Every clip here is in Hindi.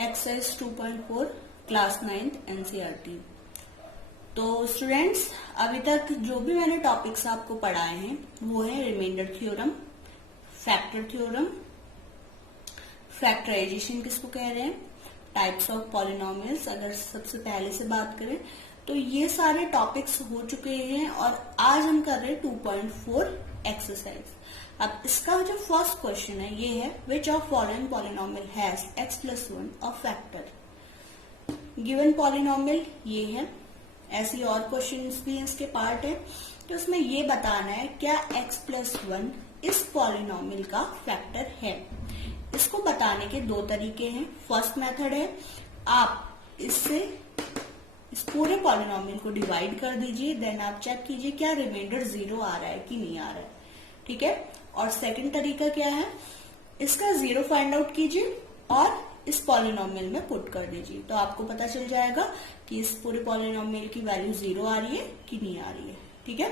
Exercise 2.4 class 9th NCERT. तो स्टूडेंट्स, अभी तक जो भी मैंने टॉपिक्स आपको पढ़ाए हैं वो है remainder theorem, factor theorem, factorization किसको कह रहे हैं, टाइप्स ऑफ पॉलिनोमियल्स। अगर सबसे पहले से बात करें तो ये सारे टॉपिक्स हो चुके हैं और आज हम कर रहे हैं 2.4 एक्सरसाइज। अब इसका जो फर्स्ट क्वेश्चन है ये है, which of following polynomial has x+1 a factor. Given polynomial ये है, ऐसी और क्वेश्चंस भी इसके पार्ट है। तो इसमें ये बताना है क्या x+1 इस पॉलिनोमियल का फैक्टर है। इसको बताने के दो तरीके हैं। फर्स्ट मेथड है, आप इससे इस पूरे पॉलिनोमियल को डिवाइड कर दीजिए, देन आप चेक कीजिए क्या रिमाइंडर 0 आ रहा है कि नहीं आ रहा है, ठीक है। और सेकंड तरीका क्या है, इसका 0 फाइंड आउट कीजिए और इस पॉलिनोमियल में पुट कर दीजिए, तो आपको पता चल जाएगा कि इस पूरे पॉलिनोमियल की वैल्यू 0 आ रही है कि नहीं आ रही है, ठीक है।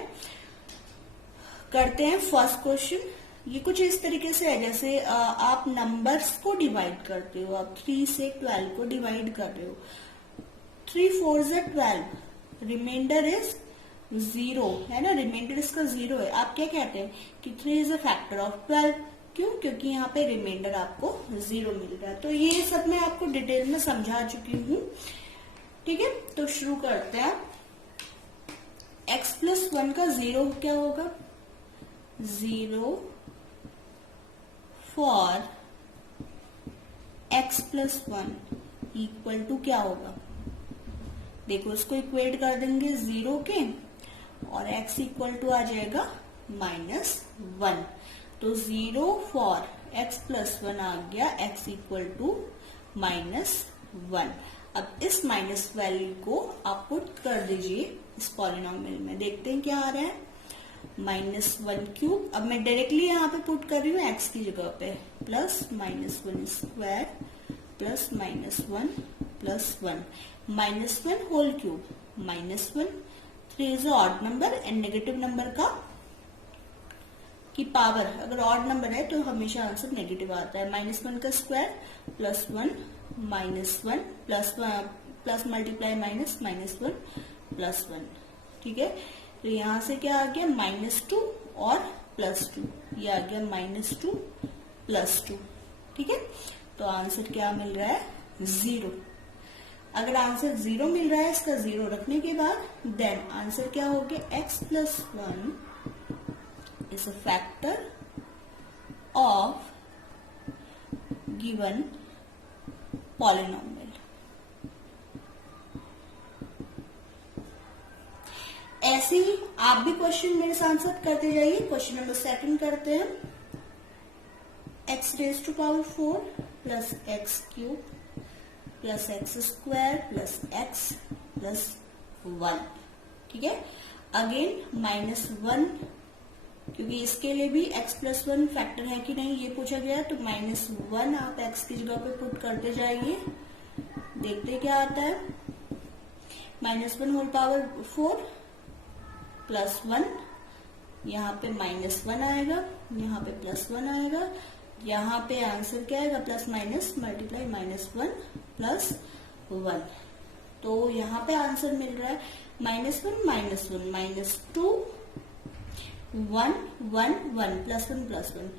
करते हैं फर्स्ट क्वेश्चन। ये कुछ इस तरीके से है जैसे आप नंबर्स को डिवाइड करते हो, आप 3 से 12 को डिवाइड कर रहे हो। 3 4 is 12, रिमाइंडर इज 0 है ना, रिमाइंडर इसका 0 है। आप क्या कहते हैं कि 3 इज अ फैक्टर ऑफ 12। क्यों? क्योंकि यहाँ पे रिमाइंडर आपको 0 मिल रहा है। तो ये सब मैं आपको डिटेल में समझा चुकी हूँ, ठीक है। तो शुरू करते हैं। x+1 का 0 क्या होगा, 0 फॉर x+1 इक्वल टू क्या होगा, देखो इसको इक्वेट कर देंगे 0 के और x इक्वल टू आ जाएगा -1। तो 0 फॉर x+1 आ गया, x इक्वल टू -1। अब इस माइनस वैल्यू को आप पुट कर दीजिए इस पॉलिनोमियल में, देखते हैं क्या आ रहा है, -1/3। अब मैं डायरेक्टली यहाँ पे पुट कर रही हूँ x की जगह पे, plus -1² plus -1 plus 1, -1 whole cube, -1। 3 is odd number and negative number का की पावर, अगर ऑड नंबर है तो हमेशा आंसर नेगेटिव आता है। -1 का square plus 1 -1 plus multiply -1 plus 1, ठीक है। तो यहां से क्या आ गया, -2 और +2, ये आ गया -2 +2, ठीक है। तो आंसर क्या मिल रहा है, 0। अगर आंसर 0 मिल रहा है, इसका 0 रखने के बाद देन आंसर क्या हो गया, x+1 is a factor of given polynomial. ऐसे ही आप भी क्वेश्चन मेरे साथ साथ करते जाइए। क्वेश्चन नंबर 2 करते हैं। x⁴ plus x³ plus x² plus x plus 1, ठीक है। अगेन -1, क्योंकि इसके लिए भी x+1 फैक्टर है कि नहीं ये पूछा गया, तो -1 आप x की जगह पे पुट करते जाइए, देखते क्या आता है। -1 होल पावर 4 प्लस 1, यहाँ पे -1 आएगा, यहाँ पे +1 आएगा, यहाँ पे आंसर क्या आएगा, प्लस माइनस मल्टीप्लाई -1 प्लस 1। तो यहाँ पे आंसर मिल रहा है -1 -2 1 1 1 plus 1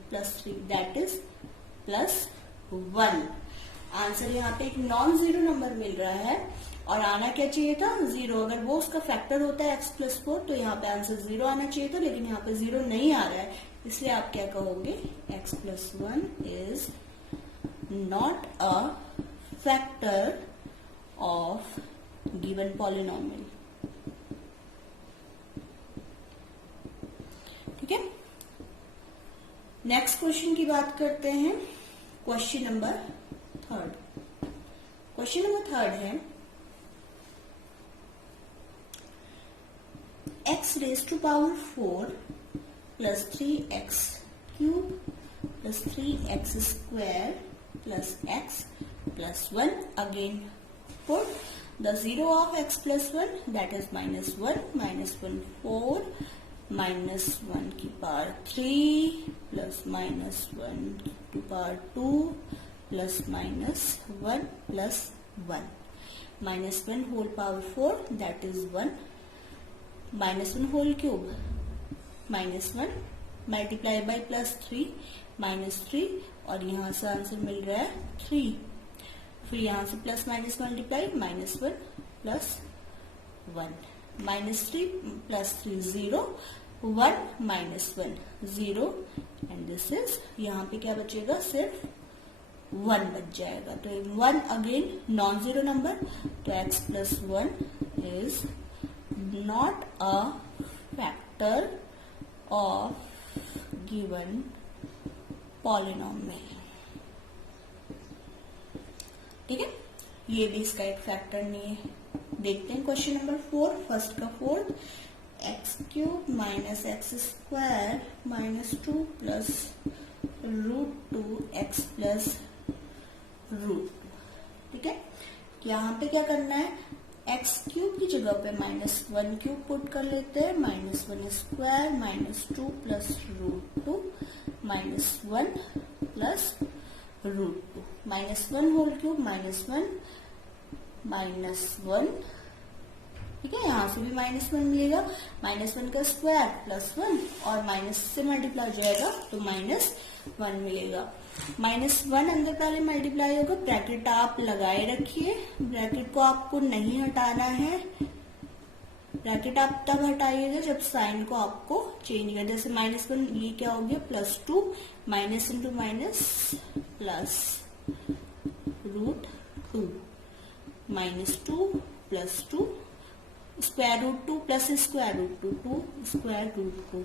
plus 3 that is +1। Answer यहाँ पे एक नॉन जीरो नंबर मिल रहा है और आना क्या चाहिए था, 0। अगर वो उसका फैक्टर होता है x+4 तो यहाँ पे आंसर 0 आना चाहिए था, लेकिन यहाँ पे 0 नहीं आ रहा है, इसलिए आप क्या कहोगे, x+1 is not a factor of given polynomial, ठीक है। नेक्स्ट क्वेश्चन की बात करते हैं। Question number 3। क्वेश्चन नंबर 3 है, x⁴ plus 3x³ plus 3x² plus x plus 1। Again put the 0 of x+1 that is -1 -1 4 -1 की पावर 3 प्लस -1 की power 2 plus minus 1 plus 1, minus 1 whole power 4 that is 1, minus 1 whole cube minus 1 multiply by plus 3 minus 3, और यहां से आंसर मिल रहा है 3। फिर यहां से plus minus multiply minus 1 plus 1, minus 3 plus 3 0, 1 minus 1 0, and this is, यहाँ पे क्या बचेगा, सिर्फ 1 बच जाएगा। तो 1 अगेन नॉन जीरो नंबर, तो x plus 1 is not a factor of given polynomial. ठीक है, ये भी इसका एक फैक्टर नहीं है। देखते हैं क्वेश्चन नंबर 4, फर्स्ट का fourth, x cube minus x square minus 2 plus root 2 x plus root 2। ठीक है, यहाँ पे क्या करना है, एक्स क्यूब की जगह पे माइनस 1 क्यूब पुट कर लेते हैं, minus 1 square minus 2 plus root 2 minus 1 plus root 2, minus 1 whole cube minus 1 minus 1। ठीक है, यहां से भी माइनस 1 मिलेगा, माइनस 1 का स्क्वायर प्लस 1, और माइनस से मल्टीप्लाई हो जाएगा तो माइनस 1 मिलेगा। माइनस 1 अंदर पहले मल्टीप्लाई होगा, ब्रैकेट आप लगाए रखिए, ब्रैकेट को आपको नहीं हटाना है। ब्रैकेट आप तब हटाइएगा जब साइन को आपको चेंज कर, जैसे माइनस 1 ये क्या हो गया plus 2, minus into minus plus root 2, minus 2 plus 2 square root 2 plus square root 2 2 square root 2,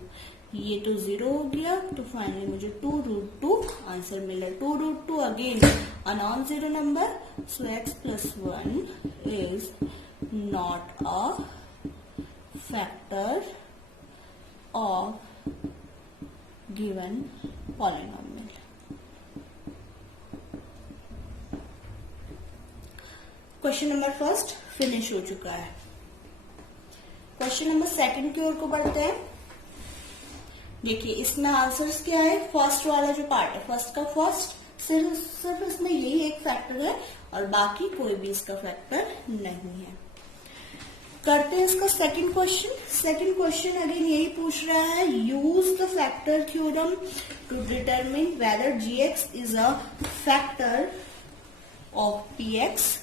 ये तो 0 हो गया, तो फाइनली मुझे 2 रूट 2 आंसर मिला। 2 root 2 again a non zero number, so x plus 1 is not a factor of given polynomial. Question number first finish हो चुका है। क्वेश्चन नंबर सेकंड की ओर को बढ़ते हैं। देखिए इसमें आंसर्स क्या है, फर्स्ट वाला जो पार्ट है, फर्स्ट का फर्स्ट, सिर्फ इसमें यही एक फैक्टर है और बाकी कोई भी इसका फैक्टर नहीं है। करते हैं इसका second question. Second question again यही पूछ रहा है, use the factor theorem to determine whether gx is a factor of px।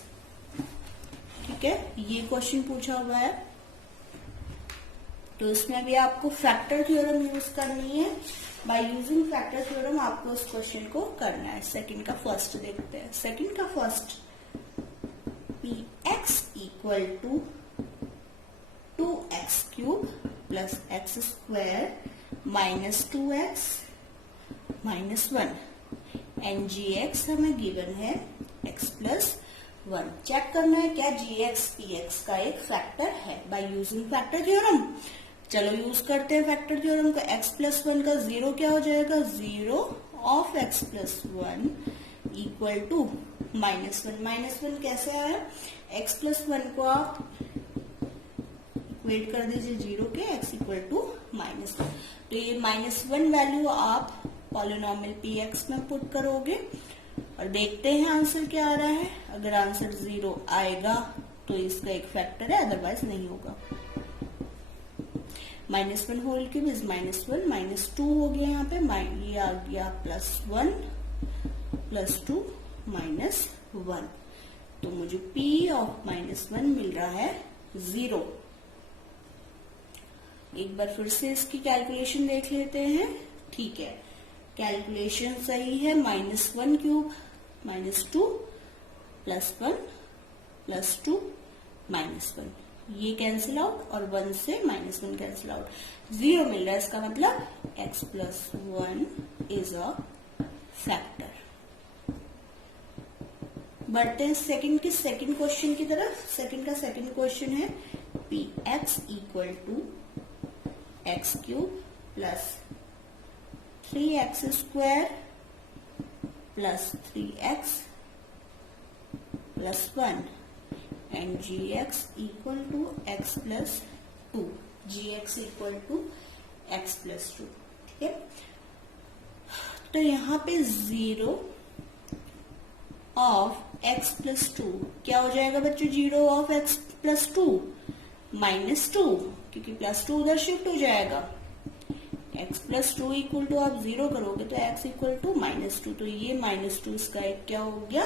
ठीक है, ये क्वेश्चन पूछा हुआ है, तो इसमें भी आपको फैक्टर थ्योरम यूज करनी है। बाय यूजिंग फैक्टर थ्योरम आपको इस क्वेश्चन को करना है। सेकंड का फर्स्ट देखते हैं। सेकंड का first, px equal to 2x cube plus x square minus 2x minus 1, and gx हमें गिवन है x प्लस 1। चेक करना है क्या gx px का एक फैक्टर है बाय यूजिंग फैक्टर थ्योरम। चलो यूज करते हैं फैक्टर थ्योरम का। x प्लस 1 का 0 क्या हो जाएगा, 0 of x plus 1 equal to minus 1। Minus 1 कैसे आया, x प्लस 1 को आप इक्वेट कर दीजिए 0 के, x इक्वल टू माइनस 1। तो ये माइनस 1 वैल्यू आप पॉलिनोमियल px में पुट करोगे और देखते हैं आंसर क्या आ रहा है। अगर आंसर 0 आएगा तो इसका एक फैक्टर है, अदरवाइज नहीं होगा। Minus 1 whole cube is minus 1, minus 2 हो गया यहाँ पे, ये आ गया प्लस 1 प्लस 2 माइनस 1, तो मुझे p ऑफ माइनस 1 मिल रहा है 0। एक बार फिर से इसकी कैलकुलेशन देख लेते हैं। ठीक है, कैलकुलेशन सही है। Minus 1 cube minus 2 plus 1 plus 2 minus 1, ये कैंसिल आउट और 1 से माइनस 1 कैंसिल आउट, 0 मिल रहा है। इसका मतलब x plus 1 is a factor. बढ़ते हैं सेकंड क्वेश्चन की तरफ। सेकंड का सेकंड क्वेश्चन है, px equal to x cube plus 3x square plus 3x plus 1, and gx equal to x plus 2, gx equal to x plus 2। ठीक है, तो यहाँ पे 0 ऑफ एक्स प्लस टू क्या हो जाएगा बच्चों, zero of x plus two minus two, क्योंकि प्लस टू उधर शिफ्ट हो जाएगा। X plus two equal to आप जीरो करोगे तो x equal to minus two, तो ये माइनस टू इसका एक क्या हो गया,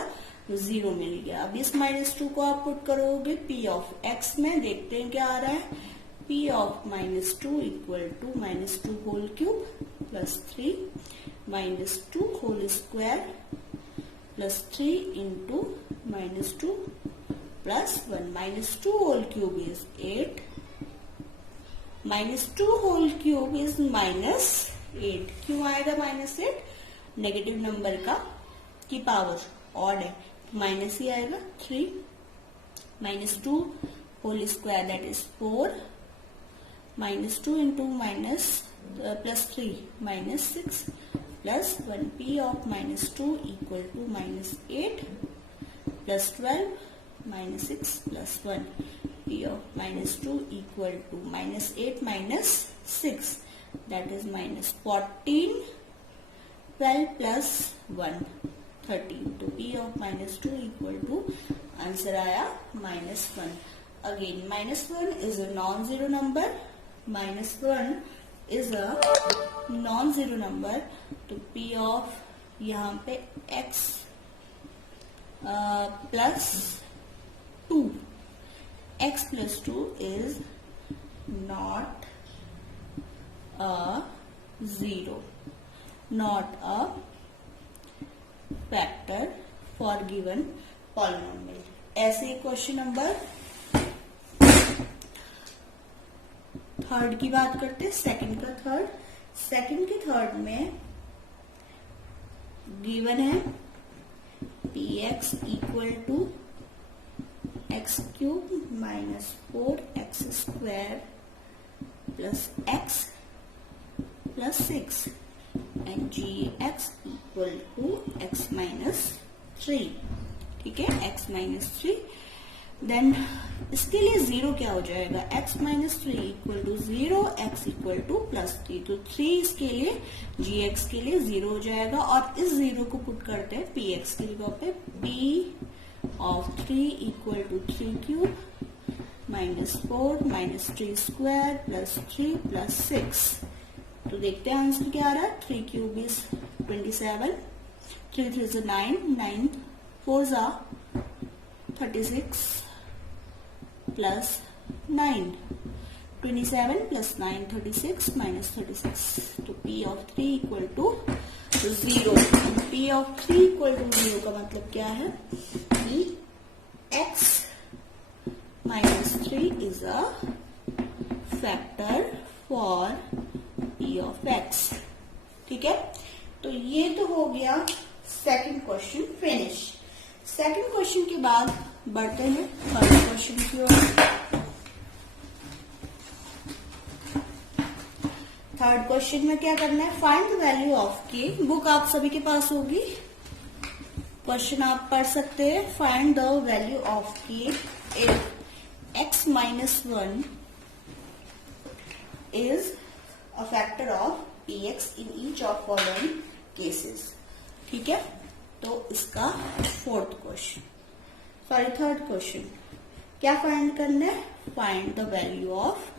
जीरो मिल गया। अब इस माइनस टू को आप पुट करोगे पी ऑफ एक्स में, देखते हैं क्या आ रहा है, P of minus two equal to minus two whole cube plus three minus two whole square plus three into minus two plus one, minus two whole cube is 8, minus two whole cube is minus 8। क्यों आएगा माइनस 8, नेगेटिव नंबर का की पावर ऑड है, माइनस ही आएगा। 3 minus two whole square that is 4 minus two into minus plus 3 minus 6 plus 1 P of minus two equal to minus 8 plus 12 minus 6 plus 1 p of minus 2 equal to minus 8 minus 6 that is minus 14 12 plus 1 13, तो p of minus 2 equal to answer आया minus 1। Again minus 1 is a non-zero number, minus 1 is a non-zero number, तो p of यहाँ पे x plus 2, x plus 2 is not a zero, not a factor for given polynomial। ऐसे ही क्वेश्चन नंबर थर्ड की बात करते हैं, सेकंड का थर्ड। सेकंड के थर्ड में गिवन है P x equal to x cube minus 4x square plus x plus 6 and G x equal to x minus 3, ठीक है, x माइनस 3। देन इसके लिए जीरो क्या हो जाएगा, x minus 3 equal to 0, x equal to plus 3, तो 3 इसके लिए जी एक्स के लिए जीरो हो जाएगा। और इस जीरो को पुट करते हैं पी एक्स की जगह पे, p of 3 equal to 3 cube minus 4 minus 3 square plus 3 plus 6। तो देखते हैं आंसर क्या आ रहा है, 3 cube is 27, 3 3 is 9, 9 4 is 36 plus 9, 27 plus 9 36 minus 36, तो p of 3 equal to 0। p of 3 equal to 0 का मतलब क्या है कि x minus 3 is a factor for p of x, ठीक है। तो ये तो हो गया second question finish. Second question के बाद बढ़ते हैं थर्ड क्वेश्चन की ओर। थर्ड क्वेश्चन में क्या करना है, फाइंड द वैल्यू ऑफ के। बुक आप सभी के पास होगी, क्वेश्चन आप पढ़ सकते हैं। फाइंड द वैल्यू ऑफ के if x minus 1 is a factor of px in each of following cases, ठीक है। तो इसका fourth question, sorry third question, क्या फाइंड करना है, find the value of,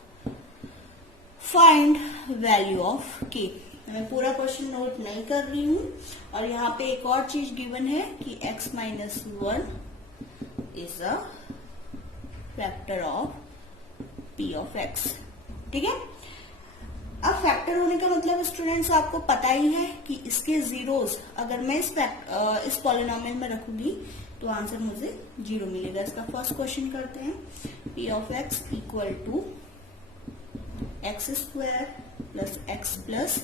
find value of के। मैं पूरा क्वेश्चन नोट नहीं कर रही हूं। और यहाँ पे एक और चीज गिवन है कि x minus 1 is a factor of p of x, ठीक है। अब फैक्टर होने का मतलब स्टूडेंट्स आपको पता ही है कि इसके जीरोस अगर मैं इस पॉलिनोमियल में रखूंगी तो आंसर मुझे 0 मिलेगा। इसका फर्स्ट क्वेश्चन करते हैं, p of x equal to x square plus x plus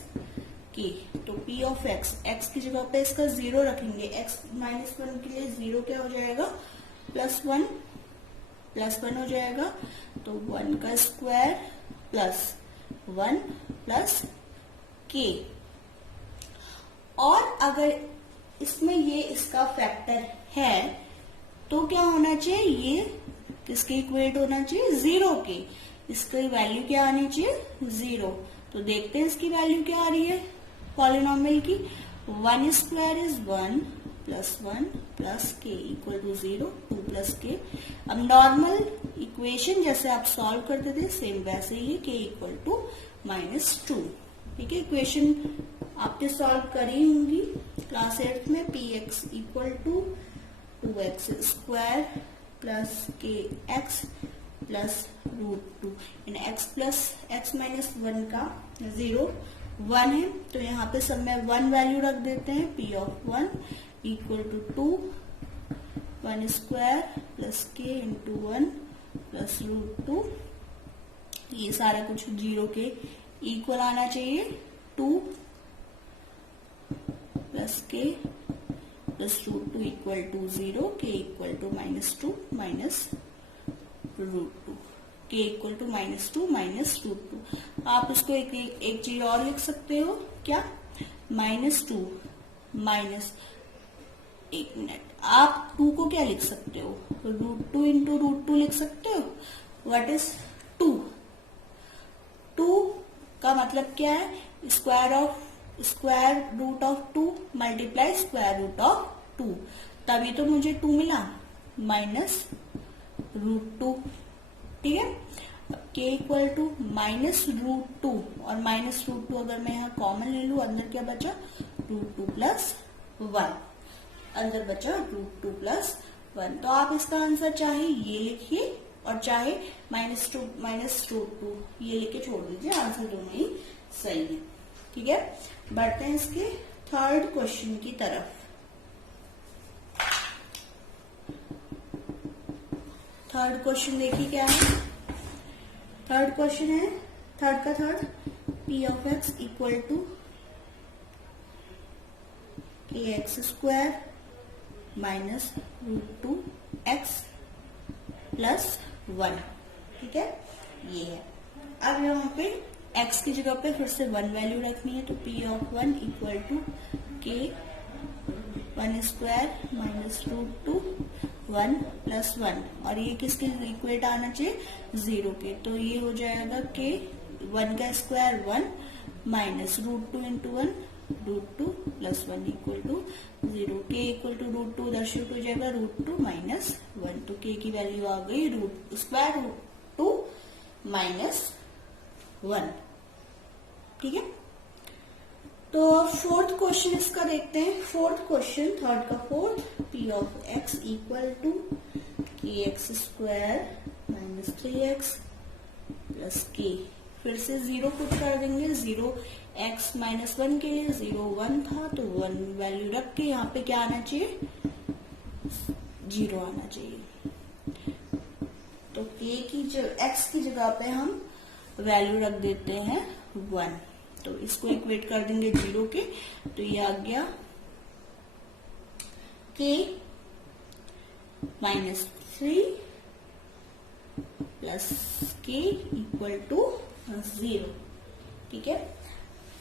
k. तो p ऑफ x की जगह पे इसका 0 रखेंगे, x माइनस 1 के लिए 0 क्या हो जाएगा, प्लस 1 हो जाएगा। तो 1 का स्क्वायर प्लस 1 प्लस के। और अगर इसमें ये इसका फैक्टर है तो क्या होना चाहिए, ये किसके इक्वेट होना चाहिए, 0 के। इसकी वैल्यू क्या आनी चाहिए, 0। तो देखते हैं इसकी वैल्यू क्या आ रही है पॉलिनोमियल की। 1 स्क्वायर इज 1 प्लस 1 प्लस के इक्वल टू 0, 2 प्लस के। अब नॉर्मल इक्वेशन जैसे आप सॉल्व करते थे सेम वैसे ही के इक्वल टू -2। ठीक है, इक्वेशन आपने सॉल्व करी होंगी क्लास 8 में। P x equal to 2x square plus k x plus √2 in x plus x minus 1 का 0 1 है, तो यहाँ पे सब में 1 वैल्यू रख देते हैं। p of 1 equal to 2 1 square plus k into 1 plus √2। ये सारा कुछ 0 के इक्वल आना चाहिए। 2 प्लस के plus √2 equal to 0, k equal to -2 minus √2, के इक्वल टू -2 माइनस √2। आप इसको एक चीज और लिख सकते हो, क्या? -2 माइनस, एक मिनट, आप 2 को क्या लिख सकते हो? √2 इंटू √2 लिख सकते हो। What is 2? 2 का मतलब क्या है? Square root of 2 multiply square root of 2, तभी तो मुझे 2 मिला माइनस √2। ठीक है, के इक्वल टू -√2 और -√2 अगर मैं यहाँ कॉमन ले लू, अंदर क्या बचा? √2 प्लस 1, अंदर बचा √2 प्लस 1। तो आप इसका आंसर चाहे ये लिखिए और चाहे -2 ये लिख के छोड़ दीजिए, आंसर दोनों ही सही है। ठीक है, बढ़ते हैं इसके थर्ड क्वेश्चन की तरफ। थर्ड क्वेश्चन देखिए क्या है। थर्ड क्वेश्चन है, third p of x equal to K x square minus √2x plus 1। ठीक है, ये है। अब यहाँ पे x की जगह पे फिर से 1 वैल्यू रखनी है, तो p ऑफ 1 इक्वल टू के 1 स्क्वायर माइनस √2 1 प्लस 1, और ये किसके इक्वेट आना चाहिए? 0 के। तो ये हो जाएगा के 1 का square 1 minus √2 into 1 √2 plus 1 equal to 0। K equal to √2 उधर शिफ्ट हो जाएगा √2 माइनस 1, तो के की वैल्यू आ गई स्क्वायर √2 माइनस 1। ठीक है, तो फोर्थ क्वेश्चन इसका देखते हैं। फोर्थ क्वेश्चन, थर्ड का fourth, p of x equal to K x square minus 3x plus K. फिर से 0 पुट कर देंगे। 0 x माइनस 1 के लिए 0 1 था, तो 1 वैल्यू रख के यहाँ पे क्या आना चाहिए? 0 आना चाहिए। तो k की x की जगह पे हम वैल्यू रख देते हैं 1, तो इसको इक्वेट कर देंगे 0 के, तो ये आ गया k माइनस 3 प्लस के इक्वल टू 0। ठीक है,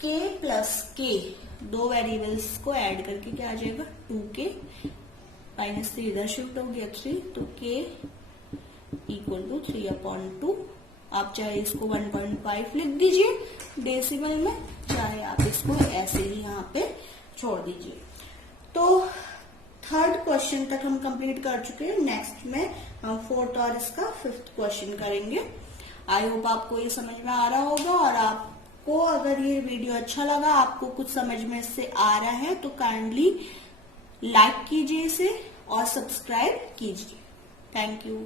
k प्लस के, दो वेरिएबल्स को ऐड करके क्या आ जाएगा? 2k माइनस 3 इधर शिफ्ट हो गया 3, तो k इक्वल टू 3/2। आप चाहे इसको 1.5 लिख दीजिए डेसिमल में, चाहे आप इसको ऐसे ही यहाँ पे छोड़ दीजिए। तो थर्ड क्वेश्चन तक हम कंप्लीट कर चुके हैं। नेक्स्ट में हम फोर्थ और इसका फिफ्थ क्वेश्चन करेंगे। आई होप आपको ये समझ में आ रहा होगा, और आपको अगर ये वीडियो अच्छा लगा, आपको कुछ समझ में इससे आ रहा है, तो काइंडली लाइक कीजिए इसे और सब्सक्राइब कीजिए। Thank you.